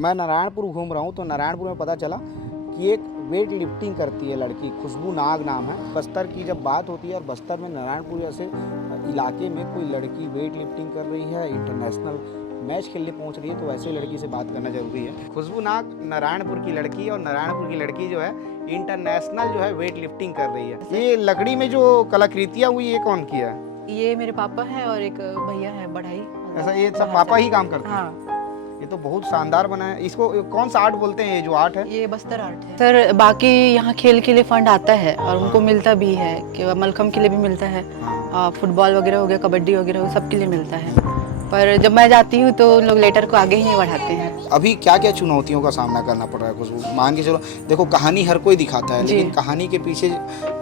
मैं नारायणपुर घूम रहा हूँ तो नारायणपुर में पता चला कि एक वेट लिफ्टिंग करती है लड़की, खुशबू नाग नाम है। बस्तर की जब बात होती है और बस्तर में नारायणपुर जैसे इलाके में कोई लड़की वेट लिफ्टिंग कर रही है, इंटरनेशनल मैच खेलने पहुंच रही है, तो ऐसे लड़की से बात करना जरूरी है। खुशबू नाग नारायणपुर की लड़की है और नारायणपुर की लड़की जो है इंटरनेशनल जो है वेट लिफ्टिंग कर रही है। ये लकड़ी में जो कलाकृतियाँ हुई, ये कौन की है? ये मेरे पापा हैं और एक भैया है बढ़ाई। ऐसा ये सब पापा ही काम करते हैं? हाँ। ये तो बहुत शानदार बना है। इसको कौन सा आर्ट बोलते हैं, ये जो आर्ट है? ये बस्तर आर्ट है सर। बाकी यहाँ खेल के लिए फंड आता है और उनको मिलता भी है कि मलखम के लिए भी मिलता है, फुटबॉल वगैरह हो गया, कबड्डी वगैरह हो, सबके लिए मिलता है। पर जब मैं जाती हूँ तो लोग लेटर को आगे ही नहीं बढ़ाते हैं। अभी क्या क्या चुनौतियों का सामना करना पड़ रहा है खुशबू? मान के चलो, देखो कहानी हर कोई दिखाता है, लेकिन कहानी के पीछे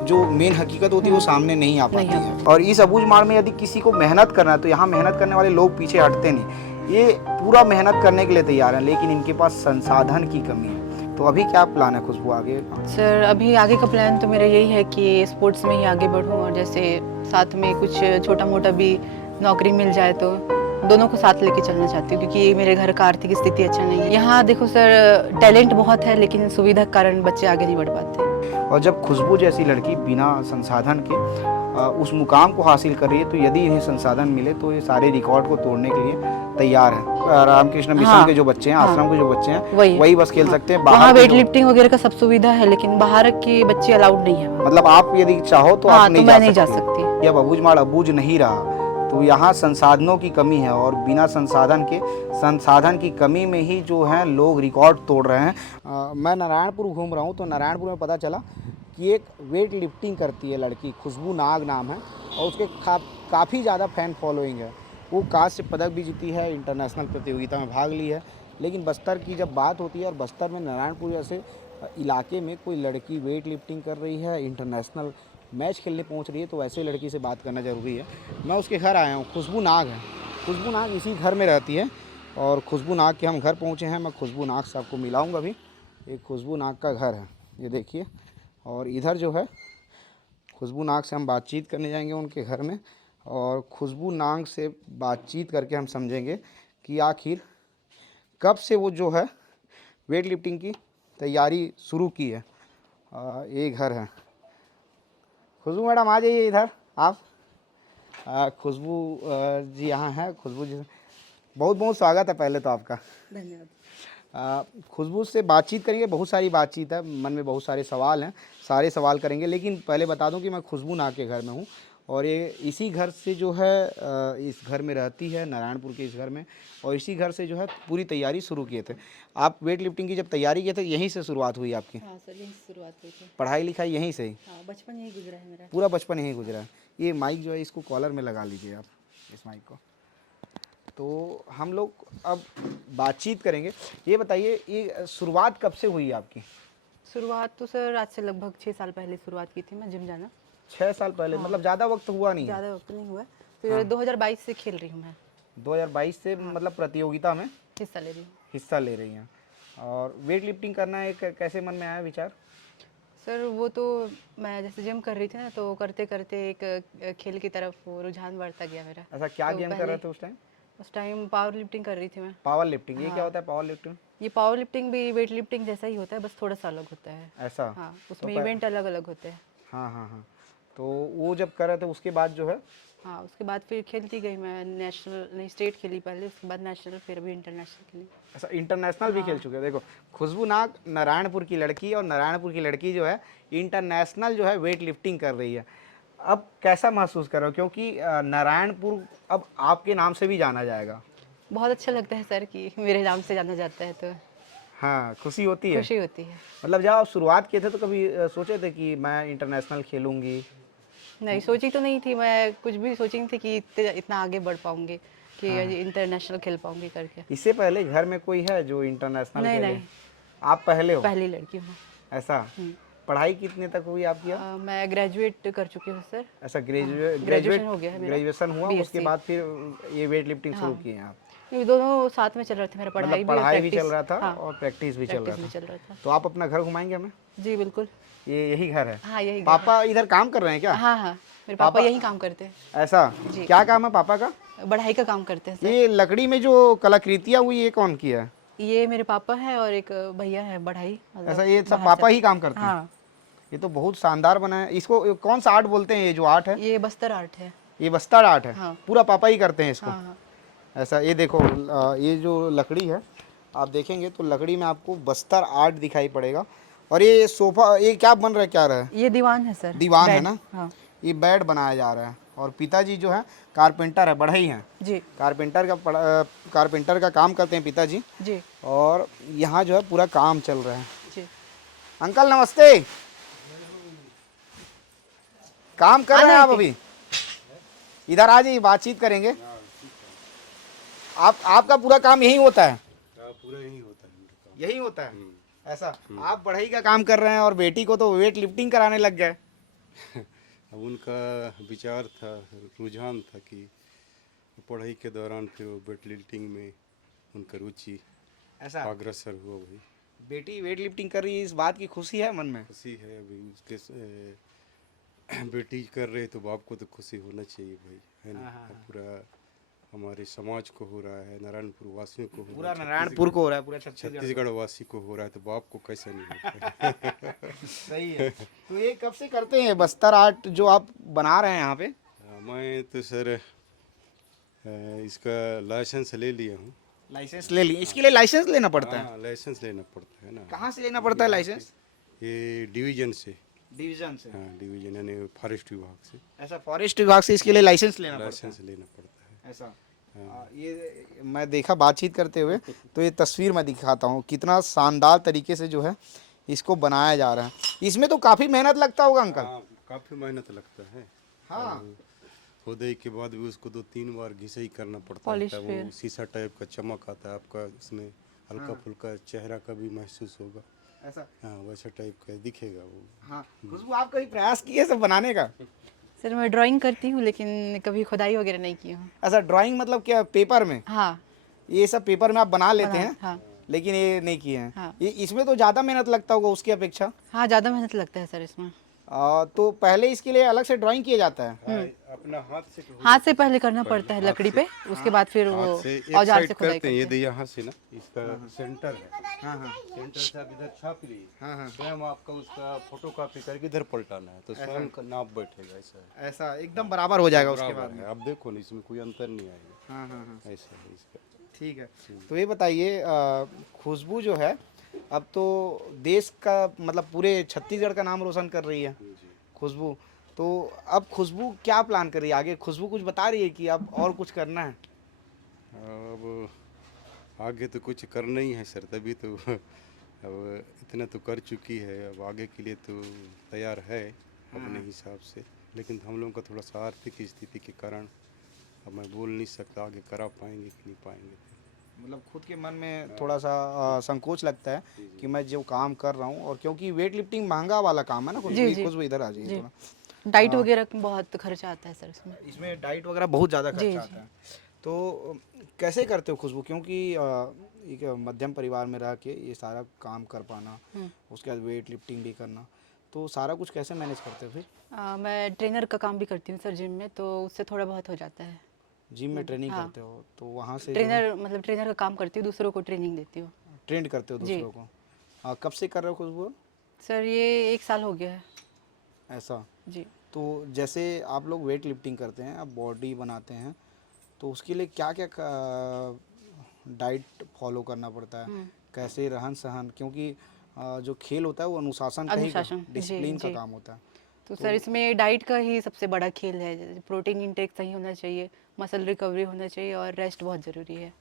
जो मेन हकीकत होती है वो सामने नहीं आ पाती है। और इस अबूझ मार में यदि किसी को मेहनत करना है तो यहाँ मेहनत करने वाले लोग पीछे हटते नहीं। ये पूरा मेहनत करने के लिए तैयार हैं, लेकिन इनके पास संसाधन की कमी है। तो अभी क्या प्लान है खुशबू आगे? सर अभी आगे का प्लान तो मेरा यही है कि स्पोर्ट्स में ही आगे बढ़ूँ और जैसे साथ में कुछ छोटा मोटा भी नौकरी मिल जाए तो दोनों को साथ लेके चलना चाहती हूँ, क्योंकि मेरे घर का आर्थिक स्थिति अच्छा नहीं है। यहाँ देखो सर, टैलेंट बहुत है लेकिन सुविधा के कारण बच्चे आगे नहीं बढ़ पाते। और जब खुशबू जैसी लड़की बिना संसाधन के उस मुकाम को हासिल कर रही है, तो यदि इन्हें संसाधन मिले तो ये सारे रिकॉर्ड को तोड़ने के लिए तैयार है। रामकृष्ण मिशन के जो बच्चे हैं, आश्रम के जो बच्चे हैं, वही बस खेल सकते हैं। वहाँ वेट लिफ्टिंग वगैरह का सब सुविधा है, लेकिन बाहर के बच्चे अलाउड नहीं है। मतलब आप यदि चाहो तो आप नहीं जा सकती। जब अबूझ माड़ अबूझ नहीं रहा तो यहाँ संसाधनों की कमी है, और बिना संसाधन की कमी में ही जो है लोग रिकॉर्ड तोड़ रहे हैं। मैं नारायणपुर घूम रहा हूँ तो नारायणपुर में पता चला कि एक वेट लिफ्टिंग करती है लड़की, खुशबू नाग नाम है, और उसके काफ़ी ज़्यादा फैन फॉलोइंग है। वो कांस्य पदक भी जीती है, इंटरनेशनल प्रतियोगिता में भाग ली है। लेकिन बस्तर की जब बात होती है और बस्तर में नारायणपुर जैसे इलाके में कोई लड़की वेट लिफ्टिंग कर रही है, इंटरनेशनल मैच खेलने पहुंच रही है, तो ऐसे लड़की से बात करना ज़रूरी है। मैं उसके घर आया हूँ, खुशबू नाग है। खुशबू नाग इसी घर में रहती है और खुशबू नाग के हम घर पहुँचे हैं। मैं खुशबू नाग से आपको मिलाऊँगा अभी। एक खुशबू नाग का घर है, ये देखिए। और इधर जो है खुशबू नाग से हम बातचीत करने जाएंगे उनके घर में, और खुशबू नाग से बातचीत करके हम समझेंगे कि आखिर कब से वो जो है वेट लिफ्टिंग की तैयारी शुरू की है। ये घर है। खुशबू मैडम आ जाइए इधर आप। खुशबू जी यहाँ हैं। खुशबू जी बहुत बहुत स्वागत है पहले तो आपका। धन्यवाद। खुशबू से बातचीत करेंगे, बहुत सारी बातचीत है, मन में बहुत सारे सवाल हैं, सारे सवाल करेंगे। लेकिन पहले बता दूं कि मैं खुशबू नाग के घर में हूँ, और ये इसी घर से जो है इस घर में रहती है, नारायणपुर के इस घर में, और इसी घर से जो है पूरी तैयारी शुरू किए थे। आप वेट लिफ्टिंग की जब तैयारी किए थे यहीं से शुरुआत हुई आपकी? हाँ सर, यहीं से शुरुआत हुई थी। पढ़ाई लिखाई यहीं से ही? हाँ, बचपन यहीं गुजरा है मेरा। पूरा बचपन यहीं गुजरा है। ये माइक जो है इसको कॉलर में लगा लीजिए आप, इस माइक को। तो हम लोग अब बातचीत करेंगे। ये बताइए, ये शुरुआत कब से हुई आपकी? शुरुआत तो सर आज से लगभग 6 साल पहले शुरुआत की थी मैं जिम जाना। 6 साल पहले? हाँ। मतलब ज़्यादा वक्त हुआ नहीं? ज़्यादा वक्त नहीं हुआ। फिर 2022 से खेल रही हूँ मैं। 2022 से? हाँ। मतलब प्रतियोगिता में हिस्सा ले रही हूँ। हिस्सा ले रही हैं। और वेट लिफ्टिंग करना एक कैसे मन में आया विचार? सर वो तो मैं जैसे जिम कर रही थी ना, तो करते करते एक खेल की तरफ वो रुझान बढ़ता गया मेरा। ऐसा क्या गेम कर रहे थे उस टाइम? उस टाइम पावर लिफ्टिंग कर रही थी मैं। Power lifting? ये क्या होता है पावर लिफ्टिंग? ये पावर लिफ्टिंग भी वेट लिफ्टिंग जैसा ही होता है, बस थोड़ा सा अलग होता है। ऐसा? हाँ, उसमें इवेंट अलग अलग होते हैं। हाँ हाँ हाँ। तो वो जब कर रहे थे उसके बाद जो है? हाँ, उसके बाद फिर खेलती गई मैं। नेशनल नहीं, स्टेट खेली पहले, उसके बाद नेशनल, फिर अभी इंटरनेशनल खेली। ऐसा इंटरनेशनल भी खेल चुके हैं? देखो, खुशबू नाग नारायणपुर की लड़की, और नारायणपुर की लड़की जो है इंटरनेशनल जो है वेट लिफ्टिंग कर रही है। अब कैसा महसूस कर रहे हो, क्योंकि नारायणपुर अब आपके नाम से भी जाना जाएगा? बहुत अच्छा लगता है सर कि मेरे नाम से जाना जाता है, तो हाँ, खुशी होती है? खुशी होती है। मतलब जब आप शुरुआत किए थे तो कभी सोचे थे कि मैं इंटरनेशनल खेलूंगी? नहीं, सोची तो नहीं थी मैं, कुछ भी सोची नहीं थी कि इतना आगे बढ़ पाऊंगी कि इंटरनेशनल खेल पाऊंगी करके। इससे पहले घर में कोई है जो इंटरनेशनल खेले? नहीं। आप पहले हो? पहली लड़की हूँ। ऐसा? पढ़ाई कितने तक हुई आपकी? मैं ग्रेजुएट कर चुकी हूँ सर। ऐसा? ग्रेजुएशन हो गया है मेरा। ग्रेजुएशन हुआ, उसके बाद फिर ये वेट लिफ्टिंग शुरू किए हैं आप? ये दोनों साथ में चल रहे थे, मेरा मतलब पढ़ाई भी चल रहा था और प्रैक्टिस भी चल रहा था। तो आप अपना घर घुमाएंगे हमें? जी बिल्कुल। ये यही घर है? हाँ, यही। पापा इधर काम कर रहे हैं क्या? हाँ, मेरे पापा यही काम करते हैं। ऐसा? क्या काम है पापा का? बढ़ाई का काम करते हैं सर। ये लकड़ी में जो कलाकृतियाँ हुई, ये कौन की है? ये मेरे पापा है और एक भैया है बढ़ाई, मतलब ऐसा ये सब बाहर पापा से। ही काम करते हैं? हाँ, ये तो बहुत शानदार बना है। इसको कौन सा आर्ट बोलते हैं, ये जो आर्ट है? ये बस्तर आर्ट है। ये बस्तर आर्ट है? हाँ पूरा पापा ही करते हैं इसको? हाँ हाँ। ऐसा ये देखो, ये जो लकड़ी है आप देखेंगे तो लकड़ी में आपको बस्तर आर्ट दिखाई पड़ेगा। और ये सोफा, ये क्या बन रहा है, क्या रहा है? ये दीवान है सर, दीवान है बेड। ना? हाँ ये बेड बनाया जा रहा है। और पिताजी जो है कारपेंटर है, बढ़ई हैं। जी कारपेंटर का काम करते हैं पिताजी। जी और यहाँ जो है पूरा काम चल रहा है। जी। अंकल नमस्ते। काम कर रहे हैं आप आना अभी? इधर आ जाइए, बातचीत करेंगे। आपका पूरा काम यही होता है? पूरा यही होता है मेरा काम। यही होता है? ऐसा आप बढ़ई का काम कर रहे हैं और बेटी को तो वेट लिफ्टिंग कराने लग गए। अब उनका विचार था, रुझान था कि पढ़ाई के दौरान फिर वो वेट लिफ्टिंग में उनका रुचि ऐसा अग्रसर हुआ। भाई बेटी वेट लिफ्टिंग कर रही है, इस बात की खुशी है मन में? खुशी है अभी उसके बेटी कर रहे तो बाप को तो खुशी होना चाहिए भाई, है ना। अब पूरा हमारे समाज को हो रहा है, नारायणपुर वासियों को हो पूरा रहा है, नारायणपुर को हो रहा है, पूरा छत्तीसगढ़। छत्तीसगढ़ वासी को हो रहा है, तो बाप को कैसा नहीं होता है। सही है। तो ये कब से करते हैं बस्तर आर्ट जो आप बना रहे हैं यहाँ पे? मैं तो सर इसका लाइसेंस ले लिया हूँ। लाइसेंस ले लिए? इसके लिए लाइसेंस लेना पड़ता है? हाँ, लाइसेंस लेना पड़ता है ना। कहाँ से लेना पड़ता है लाइसेंस? ये डिवीजन से। डिवीजन से? हाँ, डिवीजन यानी फॉरेस्ट विभाग से ऐसा फॉरेस्ट विभाग से इसके लिए लाइसेंस लेना पड़ता लाइसेंस लेना पड़ता है। है? ऐसा ये मैं देखा बातचीत करते हुए, तो ये तस्वीर मैं दिखाता हूँ कितना शानदार तरीके से जो है इसको बनाया जा रहा है। इसमें तो काफ़ी मेहनत लगता होगा अंकल? हाँ, काफ़ी मेहनत लगता है। हाँ। खोदाई के बाद भी उसको 2-3 बार घिसाई करना पड़ता है, पॉलिश तब फिर। वो शीशा टाइप का चमक आता है आपका, इसमें हल्का फुल्का चेहरा का भी महसूस होगा। ऐसा? हाँ, वैसा टाइप का दिखेगा वो। हाँ। खुशबू, आप कभी प्रयास किए सब बनाने का? सर मैं ड्राइंग करती हूँ लेकिन कभी खुदाई वगैरह नहीं की हूँ। ऐसा ड्राइंग मतलब क्या, पेपर में? हाँ ये सब पेपर में आप बना लेते हैं, हाँ लेकिन ये नहीं किए हैं? हाँ। ये इसमें तो ज़्यादा मेहनत लगता होगा उसकी अपेक्षा। हाँ, ज़्यादा मेहनत लगता है सर इसमें। तो पहले इसके लिए अलग से ड्राइंग किया जाता है? हाँ, अपना हाथ से हाथ से पहले करना पड़ता है लकड़ी पे, उसके बाद फिर वो हाथ से एक औजार साइड से खुदाई करते हैं। ये करते हैं। यहाँ से ना इसका सेंटर है, हाँ हाँ सेंटर से आप इधर छाप लिए, हाँ हाँ। स्वयं आपका उसका फोटो कॉपी करके इधर पलटाना है, तो स्वयं का नाप बैठेगा। ऐसा है, ऐसा एकदम बराबर हो जाएगा उसके बराबर बाद? है। आप देखो ना, इसमें कोई अंतर नहीं आएगा। हाँ हाँ हाँ। ऐसा है इसका। ठीक है। तो ये बताइए, खुशबू जो है अब तो देश का मतलब पूरे छत्तीसगढ़ का नाम रोशन कर रही है जी। खुशबू। तो अब खुशबू क्या प्लान कर रही है आगे? खुशबू कुछ बता रही है कि अब और कुछ करना है? अब आगे तो कुछ करना ही है सर, तभी तो अब इतना तो कर चुकी है, अब आगे के लिए तो तैयार है अपने हिसाब से। लेकिन हम लोगों का थोड़ा सा आर्थिक स्थिति के कारण अब मैं बोल नहीं सकता आगे करा पाएंगे कि नहीं पाएंगे। मतलब खुद के मन में थोड़ा सा संकोच लगता है कि मैं जो काम कर रहा हूँ, और क्योंकि वेट लिफ्टिंग महंगा वाला काम है ना। जी, जी। खुशबू इधर आ जाइए जी। थोड़ा। डाइट वगैरह का बहुत खर्चा आता है सर इसमें। इसमें डाइट वगैरह बहुत ज़्यादा जी, खर्चा आता है। तो कैसे करते हो खुशबू? क्योंकि एक मध्यम परिवार में रह के ये सारा काम कर पाना, उसके बाद वेट लिफ्टिंग भी करना, तो सारा कुछ कैसे मैनेज करते हो फिर? मैं ट्रेनर का काम भी करती हूँ सर जिम में, तो उससे थोड़ा बहुत हो जाता है। जिम में ट्रेनिंग हाँ। करते हो तो वहाँ से ट्रेनर मतलब ट्रेनर का काम करती हूँ, दूसरों को ट्रेनिंग देती हूँ। ट्रेंड करते हो जी। दूसरों को? कब से कर रहे हो खुशबू? सर ये 1 साल हो गया है। ऐसा? जी। तो जैसे आप लोग वेट लिफ्टिंग करते हैं, आप बॉडी बनाते हैं, तो उसके लिए क्या क्या डाइट फॉलो करना पड़ता है? कैसे रहन सहन? क्योंकि जो खेल होता है वो अनुशासन का ही, अनुशासन, जी, डिसिप्लिन का जी। काम होता है। तो सर इसमें डाइट का ही सबसे बड़ा खेल है। जैसे प्रोटीन इंटेक सही होना चाहिए, मसल रिकवरी होना चाहिए और रेस्ट बहुत ज़रूरी है।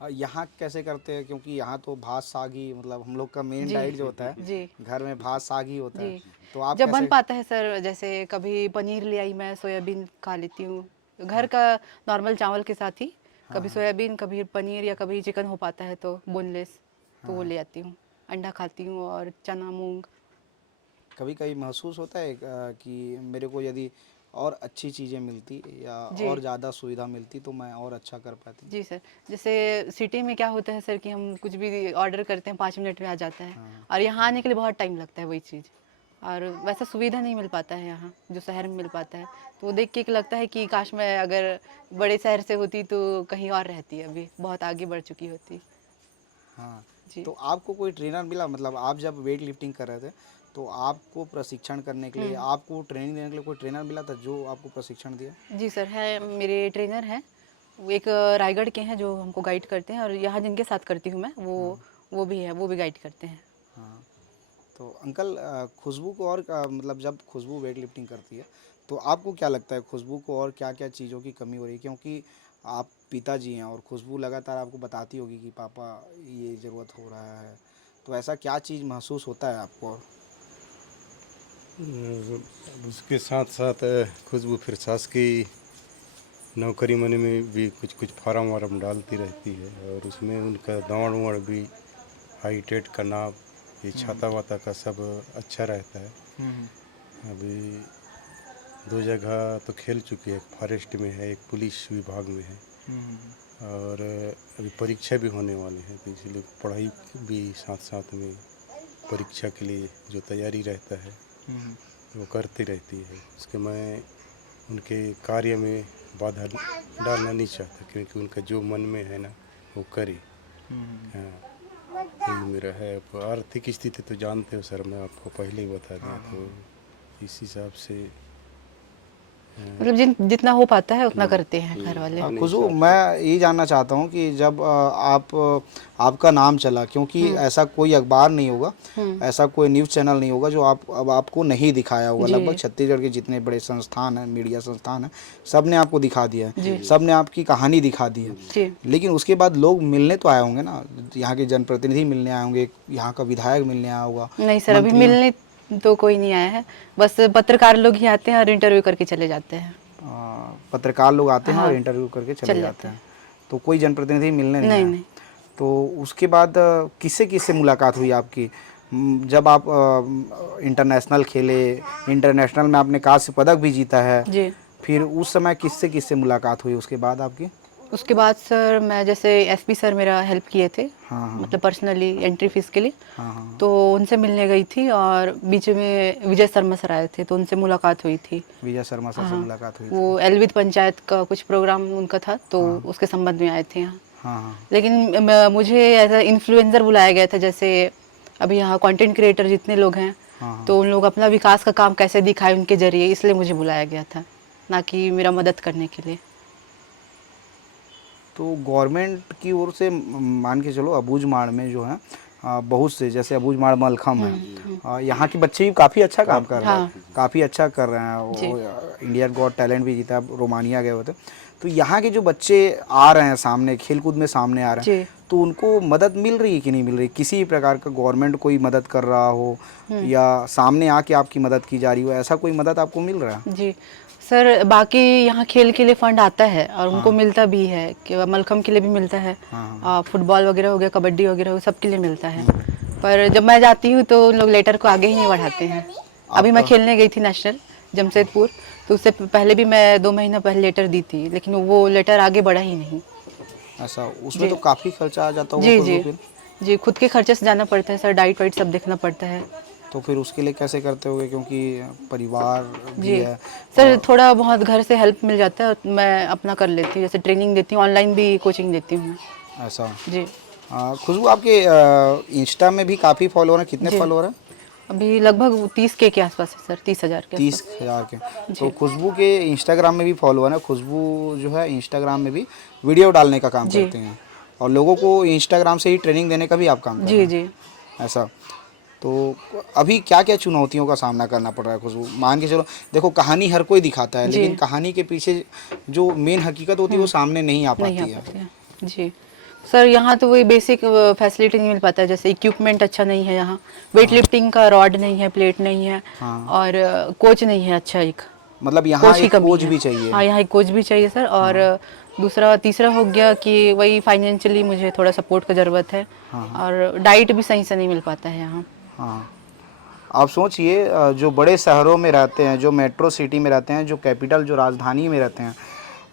यहाँ कैसे करते हैं? क्योंकि यहाँ तो भात साग ही, मतलब हम लोग का मेन जी। डाइट जो होता है जी। घर में भात साग ही होता है। जी। तो आप जब बन कैसे? पाता है सर, जैसे कभी पनीर ले आई मैं, सोयाबीन खा लेती हूँ घर का नॉर्मल चावल के साथ ही। कभी सोयाबीन, कभी पनीर या कभी चिकन हो पाता है तो बोनलेस, तो वो ले आती हूँ। अंडा खाती हूँ और चना मूंग। कभी कभी महसूस होता है कि मेरे को यदि और अच्छी चीज़ें मिलती या जी। और ज़्यादा सुविधा मिलती तो मैं और अच्छा कर पाती? जी सर, जैसे सिटी में क्या होता है सर कि हम कुछ भी ऑर्डर करते हैं 5 मिनट में आ जाता है, और यहाँ आने के लिए बहुत टाइम लगता है वही चीज़, और वैसा सुविधा नहीं मिल पाता है यहाँ जो शहर में मिल पाता है। तो वो देख के एक लगता है कि काश मैं अगर बड़े शहर से होती तो कहीं और रहती, अभी बहुत आगे बढ़ चुकी होती। हाँ, जी। तो आपको कोई ट्रेनर मिला, मतलब आप जब वेट लिफ्टिंग कर रहे थे तो आपको प्रशिक्षण करने के लिए, आपको ट्रेनिंग देने के लिए कोई ट्रेनर मिला था जो आपको प्रशिक्षण दिया? जी सर, है मेरे ट्रेनर हैं। वो एक रायगढ़ के हैं जो हमको गाइड करते हैं, और यहाँ जिनके साथ करती हूँ मैं वो भी है, वो भी गाइड करते हैं। हाँ, तो अंकल खुशबू को और मतलब जब खुशबू वेट लिफ्टिंग करती है तो आपको क्या लगता है खुशबू को और क्या क्या चीज़ों की कमी हो रही है, क्योंकि आप पिताजी हैं और खुशबू लगातार आपको बताती होगी कि पापा ये ज़रूरत हो रहा है, तो ऐसा क्या चीज़ महसूस होता है आपको? और अब उसके साथ साथ खुशबू फिर सास की नौकरी मने में भी कुछ कुछ फार्म वार्म डालती रहती है, और उसमें उनका दौड़ वड़ भी हाइटेट का नाप, ये छाता वाता का सब अच्छा रहता है। अभी 2 जगह तो खेल चुकी है, एक फॉरेस्ट में है, एक पुलिस विभाग में है, और अभी परीक्षा भी होने वाले हैं, तो इसलिए पढ़ाई भी साथ साथ में परीक्षा के लिए जो तैयारी रहता है वो करती रहती है। उसके मैं उनके कार्य में बाधा डालना नहीं चाहता, क्योंकि उनका जो मन में है ना वो करे। हाँ, यही मेरा है। अब आर्थिक स्थिति तो जानते हो सर, मैं आपको पहले ही बता दिया, तो इस हिसाब से मतलब जितना हो पाता है उतना करते हैं घर वाले। हाँ, खुशबू मैं ये जानना चाहता हूँ कि जब आपका नाम चला, क्योंकि ऐसा कोई अखबार नहीं होगा, ऐसा कोई न्यूज़ चैनल नहीं होगा जो अब आपको नहीं दिखाया होगा। जी। लगभग छत्तीसगढ़ के जितने बड़े संस्थान हैं, मीडिया संस्थान हैं, सब ने आपको दिखा दिया है, सब ने आपकी कहानी दिखा दी है। जी। लेकिन उसके बाद लोग मिलने तो आए होंगे ना, यहाँ के जनप्रतिनिधि मिलने आए होंगे, यहाँ का विधायक मिलने आया होगा। नहीं सर, अभी मिलने तो कोई नहीं आया है, बस पत्रकार लोग ही आते हैं और इंटरव्यू करके चले जाते हैं। पत्रकार लोग आते हैं और हाँ, इंटरव्यू करके चले चले जाते हैं, तो कोई जनप्रतिनिधि मिलने नहीं नहीं आया। नहीं। तो उसके बाद किससे किससे मुलाकात हुई आपकी? जब आप इंटरनेशनल खेले, इंटरनेशनल में आपने कांस्य पदक भी जीता है, जी। फिर उस समय किससे किससे मुलाकात हुई उसके बाद आपकी? उसके बाद सर मैं जैसे एसपी सर मेरा हेल्प किए थे, हाँ हाँ मतलब पर्सनली एंट्री फीस के लिए, हाँ हाँ। तो उनसे मिलने गई थी, और बीच में विजय शर्मा सर आए थे तो उनसे मुलाकात हुई थी। विजय शर्मा सर से हाँ, मुलाकात हुई थी। वो एलविद पंचायत का कुछ प्रोग्राम उनका था, तो उसके संबंध में आए थे यहाँ। हाँ हाँ लेकिन मुझे एज अ इन्फ्लुएंसर बुलाया गया था, जैसे अभी यहाँ कंटेंट क्रिएटर जितने लोग हैं, हाँ तो उन लोग अपना विकास का काम कैसे दिखाए उनके जरिए, इसलिए मुझे बुलाया गया था, ना कि मेरा मदद करने के लिए। तो गवर्नमेंट की ओर से मान के चलो अबूझमाड़ में जो है बहुत से, जैसे अबूझमाड़ मलखम है, यहाँ के बच्चे भी काफ़ी अच्छा काम कर रहे हैं, हाँ। काफ़ी अच्छा कर रहे हैं। जी। इंडियन गॉट टैलेंट भी जीता, रोमानिया गए हुए थे। तो यहाँ के जो बच्चे आ रहे हैं सामने, खेलकूद में सामने आ रहे हैं, जी। तो उनको मदद मिल रही है कि नहीं मिल रही? किसी भी प्रकार का गवर्नमेंट कोई मदद कर रहा हो या सामने आके आपकी मदद की जा रही हो, ऐसा कोई मदद आपको मिल रहा है? जी सर, बाकी यहाँ खेल के लिए फंड आता है और उनको मिलता भी है, कि मलखम के लिए भी मिलता है, फुटबॉल वगैरह हो गया, कबड्डी वगैरह हो, सबके लिए मिलता है। पर जब मैं जाती हूँ तो उन लोग लेटर को आगे ही नहीं बढ़ाते हैं। अभी मैं खेलने गई थी नेशनल जमशेदपुर, तो उससे पहले भी मैं 2 महीना पहले लेटर दी थी, लेकिन वो लेटर आगे बढ़ा ही नहीं। ऐसा उसमें तो काफ़ी खर्चा आ जाता होगा जी खुशबू जी फिर? जी, खुद के खर्चे से जाना पड़ता है सर, डाइट वाइट सब देखना पड़ता है। तो फिर उसके लिए कैसे करते होगे, क्योंकि परिवार भी जी है? सर, थोड़ा बहुत घर से हेल्प मिल जाता है और मैं अपना कर लेती हूँ, जैसे ट्रेनिंग देती हूँ, ऑनलाइन भी कोचिंग देती हूँ मैं। ऐसा। जी। खुशबू आपके इंस्टा में भी काफ़ी फॉलोअर हैं, कितने जी, फॉलोअर हैं? अभी लगभग 30 के आसपास है सर, 30,000 के 30,000 आसपास। के। तो खुशबू के इंस्टाग्राम में भी फॉलोअर है। खुशबू जो है इंस्टाग्राम में भी वीडियो डालने का काम जी करते हैं और लोगों को इंस्टाग्राम से ही ट्रेनिंग देने का भी आप काम कर रहे जी हैं, जी ऐसा? तो अभी क्या क्या चुनौतियों का सामना करना पड़ रहा है खुशबू? मान के चलो, देखो कहानी हर कोई दिखाता है, जी। लेकिन कहानी के पीछे जो मेन हकीकत होती है वो सामने नहीं आ नहीं आ पाती है। पाते हैं। जी सर, यहाँ तो वही बेसिक फैसिलिटी नहीं मिल पाता है, जैसे इक्विपमेंट अच्छा नहीं है यहाँ, वेट लिफ्टिंग का रॉड नहीं है, प्लेट नहीं है, हाँ। और कोच नहीं है अच्छा, एक मतलब यहाँ कोच की एक कमी कोच है। भी चाहिए। हाँ, यहाँ एक कोच भी चाहिए सर, और दूसरा तीसरा हो गया कि वही फाइनेंशियली मुझे थोड़ा सपोर्ट का ज़रूरत है, और डाइट भी सही से नहीं मिल पाता है यहाँ। हाँ, आप सोचिए जो बड़े शहरों में रहते हैं, जो मेट्रो सिटी में रहते हैं, जो कैपिटल, जो राजधानी में रहते हैं,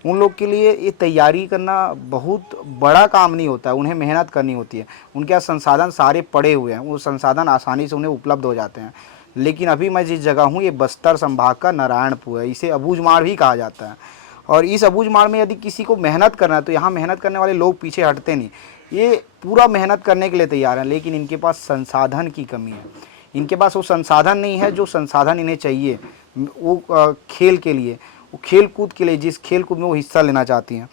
उन लोग के लिए ये तैयारी करना बहुत बड़ा काम नहीं होता है, उन्हें मेहनत करनी होती है। उनके यहाँ संसाधन सारे पड़े हुए हैं, वो संसाधन आसानी से उन्हें उपलब्ध हो जाते हैं। लेकिन अभी मैं जिस जगह हूँ ये बस्तर संभाग का नारायणपुर है, इसे अबूझमाड़ भी कहा जाता है। और इस अबूझमाड़ में यदि किसी को मेहनत करना है तो यहाँ मेहनत करने वाले लोग पीछे हटते नहीं, ये पूरा मेहनत करने के लिए तैयार हैं, लेकिन इनके पास संसाधन की कमी है। इनके पास वो संसाधन नहीं है जो संसाधन इन्हें चाहिए वो खेल के लिए, वो खेल कूद के लिए, जिस खेल कूद में वो हिस्सा लेना चाहती हैं।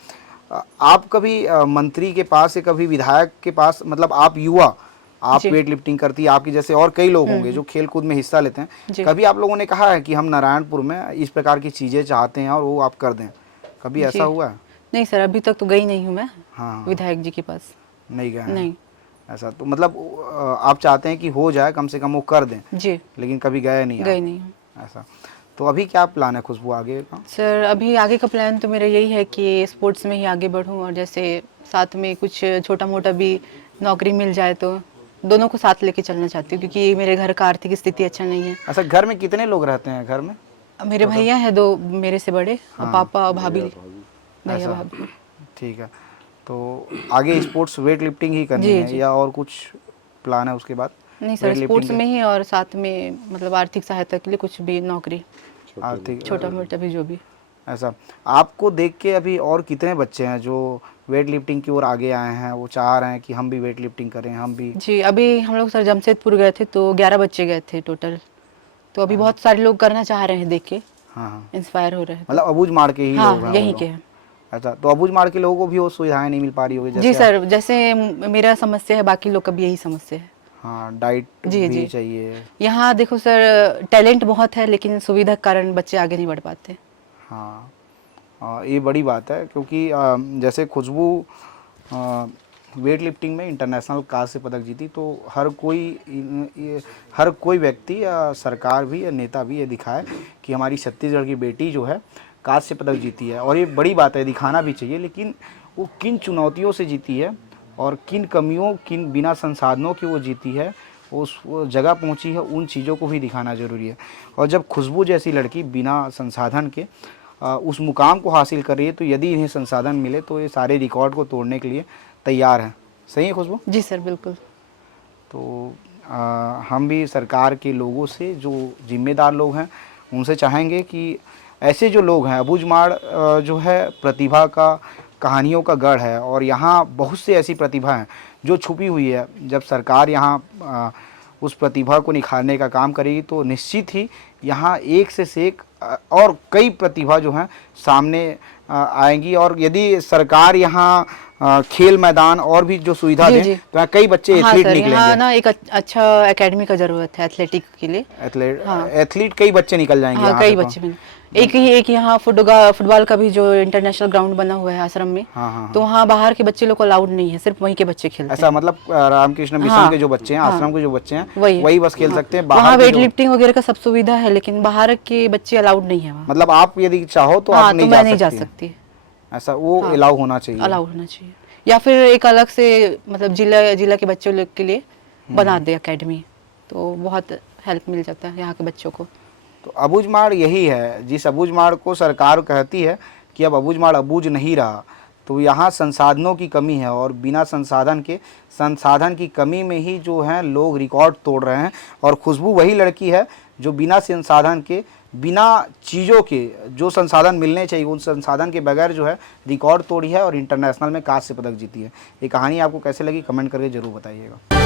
आप कभी मंत्री के पास या कभी विधायक के पास, मतलब आप युवा, आप जी। वेट लिफ्टिंग करती है, आपकी जैसे और कई लोग होंगे जो खेल कूद में हिस्सा लेते हैं, जी। कभी आप लोगों ने कहा है कि हम नारायणपुर में इस प्रकार की चीज़ें चाहते हैं और वो आप कर दें, कभी ऐसा जी। हुआ है? नहीं सर, अभी तक तो गई नहीं हूँ मैं हाँ, विधायक जी के पास। नहीं गए हैं। नहीं। ऐसा तो मतलब आप चाहते हैं कि हो जाए, कम से कम वो कर दें, जी। लेकिन कभी गए नहीं गई आप। नहीं हूँ ऐसा तो अभी क्या प्लान है खुशबू आगे का? सर। अभी आगे का प्लान तो मेरा यही है कि स्पोर्ट्स में ही आगे बढ़ूँ, और जैसे साथ में कुछ छोटा मोटा भी नौकरी मिल जाए तो दोनों को साथ लेके चलना चाहती हूँ, क्योंकि मेरे घर का आर्थिक स्थिति अच्छा नहीं है। ऐसा घर में कितने लोग रहते हैं घर में? मेरे भैया हैं 2 मेरे से बड़े, और हाँ। पापा और भाभी, भैया ऐसा। भाभी। ठीक है, तो आगे स्पोर्ट्स वेट लिफ्टिंग ही करनी जी, है जी। या और कुछ प्लान है उसके बाद? नहीं सर, वेट लिफ्टिंग स्पोर्ट्स में ही, और साथ में मतलब आर्थिक सहायता के लिए कुछ भी नौकरी, आर्थिक छोटा मोटा भी जो भी। ऐसा आपको देख के अभी और कितने बच्चे हैं जो वेट लिफ्टिंग की ओर आगे आए हैं, वो चाह रहे हैं कि हम भी वेट लिफ्टिंग करें, हम भी? जी, अभी हम लोग सर जमशेदपुर गए थे तो 11 बच्चे गए थे टोटल, तो अभी बहुत सारे लोग करना चाह रहे हैं, देख के हाँ हाँ, इंस्पायर हो रहे हैं। मतलब अबूझमाड़ के ही हाँ, लोग हैं वो यहीं लोग। के हैं। अच्छा, तो अबूझमाड़ के लोगों को भी वो सुविधाएं नहीं मिल पा रही होगी जी जैसे? सर, जैसे मेरा समस्या है, बाकी लोग का भी यही समस्या है। हाँ, डाइट जी, भी जी। चाहिए। यहाँ देखो सर, टैलेंट बहुत है, लेकिन सुविधा के कारण बच्चे आगे नहीं बढ़ पाते। हाँ, ये बड़ी बात है क्योंकि जैसे खुशबू वेट लिफ्टिंग में इंटरनेशनल कांस्य पदक जीती, तो हर कोई व्यक्ति या सरकार भी या नेता भी ये दिखाए कि हमारी छत्तीसगढ़ की बेटी जो है कांस्य पदक जीती है, और ये बड़ी बात है, दिखाना भी चाहिए। लेकिन वो किन चुनौतियों से जीती है और किन कमियों, किन बिना संसाधनों की वो जीती है, उस वो जगह पहुंची है, उन चीज़ों को भी दिखाना ज़रूरी है। और जब खुशबू जैसी लड़की बिना संसाधन के उस मुकाम को हासिल कर रही है, तो यदि इन्हें संसाधन मिले तो ये सारे रिकॉर्ड को तोड़ने के लिए तैयार हैं। सही है खुशबू? जी सर, बिल्कुल। तो हम भी सरकार के लोगों से, जो जिम्मेदार लोग हैं, उनसे चाहेंगे कि ऐसे जो लोग हैं, अबूझमाड़ जो है प्रतिभा का, कहानियों का गढ़ है, और यहाँ बहुत से ऐसी प्रतिभा हैं जो छुपी हुई है। जब सरकार यहाँ उस प्रतिभा को निखारने का काम करेगी तो निश्चित ही यहाँ एक से एक और कई प्रतिभा जो हैं सामने आएंगी। और यदि सरकार यहाँ खेल मैदान और भी जो सुविधा जी, दे जी। तो यहाँ कई बच्चे हाँ एथलीट सर, यहाँ निकलेंगे। ना एक अच्छा एकेडमी का जरूरत है एथलेटिक के लिए। हाँ। एथलीट कई बच्चे निकल जाएंगे हाँ, यहाँ कई से तो। बच्चे मिले। एक यहाँ फुटबॉल का भी जो इंटरनेशनल ग्राउंड बना हुआ है आश्रम में, हाँ हाँ तो हाँ। वहाँ बाहर के बच्चे लोग को अलाउड नहीं है, सिर्फ वहीं के बच्चे खेलते ऐसा हैं। मतलब रामकृष्ण मिशन हाँ, के जो बच्चे हैं, हाँ। आश्रम के जो बच्चे हैं, वही। वही बस खेल हाँ। सकते हैं। वहाँ बाहर के वेट जो, लिफ्टिंग वगैरह का सब सुविधा है, लेकिन बाहर के बच्चे अलाउड नहीं है वहाँ। मतलब आप यदि चाहो तो हाँ, आप तो नहीं मैं जा नहीं जा सकती हैं। सकती। ऐसा वो हाँ। अलाउ होना चाहिए। अलाउड होना चाहिए, या फिर एक अलग से मतलब जिला के बच्चों लोग के लिए बना दे एकेडमी, तो बहुत हेल्प मिल जाता है यहाँ के बच्चों को। तो अबूझमाड़ यही है, जिस अबूझमाड़ को सरकार कहती है कि अब अबूझमाड़ अबूझ नहीं रहा, तो यहाँ संसाधनों की कमी है, और बिना संसाधन की कमी में ही जो है लोग रिकॉर्ड तोड़ रहे हैं। और खुशबू वही लड़की है जो बिना संसाधन के, बिना चीज़ों के, जो संसाधन मिलने चाहिए उन संसाधन के बगैर जो है रिकॉर्ड तोड़ी है और इंटरनेशनल में कांस्य पदक जीती है। ये कहानी आपको कैसे लगी कमेंट करके ज़रूर बताइएगा।